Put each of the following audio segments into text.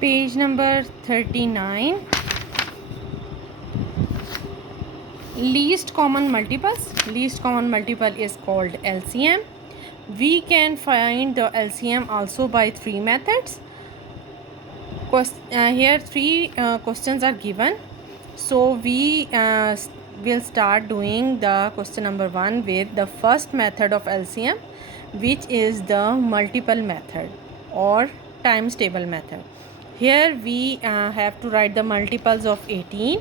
Page number 39. Least common multiples. Least common multiple is called LCM. We can find the LCM also by three methods. Here three questions are given. So we will start doing the question number 1 with the first method of LCM, which is the multiple method or times table method. Here we have to write the multiples of 18.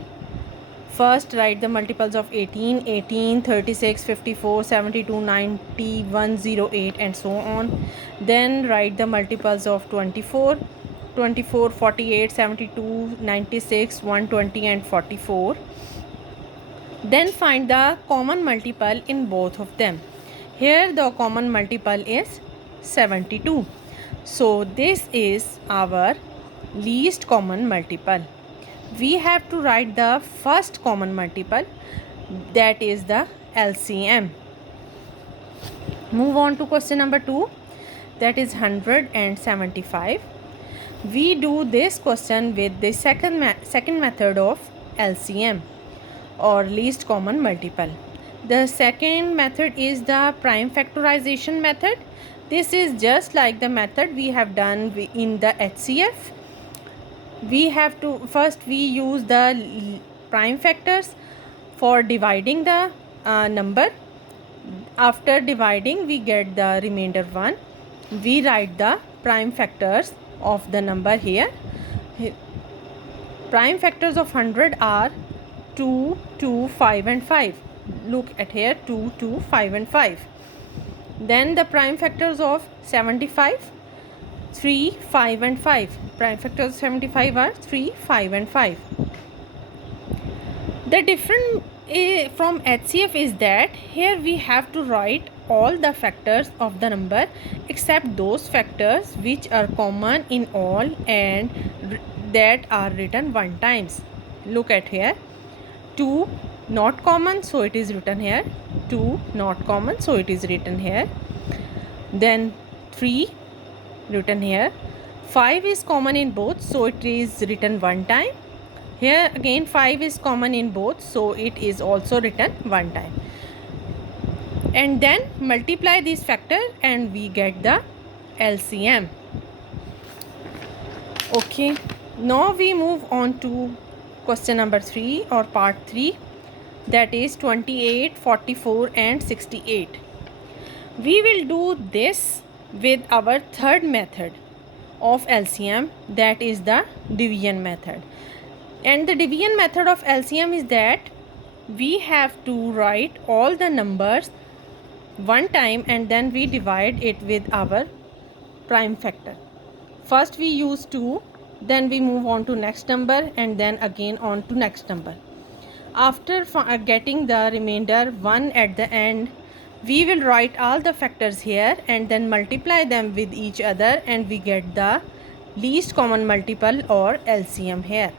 First write the multiples of 18, 36, 54, 72, 90, 108 and so on. Then write the multiples of 24, 48, 72, 96, 120 and 44. Then find the common multiple in both of them. Here the common multiple is 72. So this is our least common multiple. We have to write the first common multiple, that is the LCM. Move on to question number 2, that is 175. We do this question with the second method of LCM or least common multiple. The second method is the prime factorization method. This is just like the method we have done in the HCF. We have to first we use the prime factors for dividing the number. After dividing we get the remainder 1. We write the prime factors of the number here. Prime factors of 100 are 2, 2, 5 and 5. Look at here, 2, 2, 5 and 5. Then the prime factors of 75, 3, 5 and 5. Prime factors of 75 are 3, 5 and 5. The difference from HCF is that here we have to write all the factors of the number except those factors which are common in all and that are written one times. Look at here, 2 not common, so it is written here. 2 not common, so it is written here. Then 3 written here. 5 is common in both, so it is written one time. Here again 5 is common in both, so it is also written one time. And then multiply these factors and we get the LCM. Okay, now we move on to question number 3 or part 3, that is 28, 44 and 68. We will do this with our third method of LCM, that is the division method. And the division method of LCM is that we have to write all the numbers one time and then we divide it with our prime factor. First we use 2, then we move on to next number and then again on to next number. After getting the remainder 1 at the end, we will write all the factors here and then multiply them with each other and we get the least common multiple or LCM here.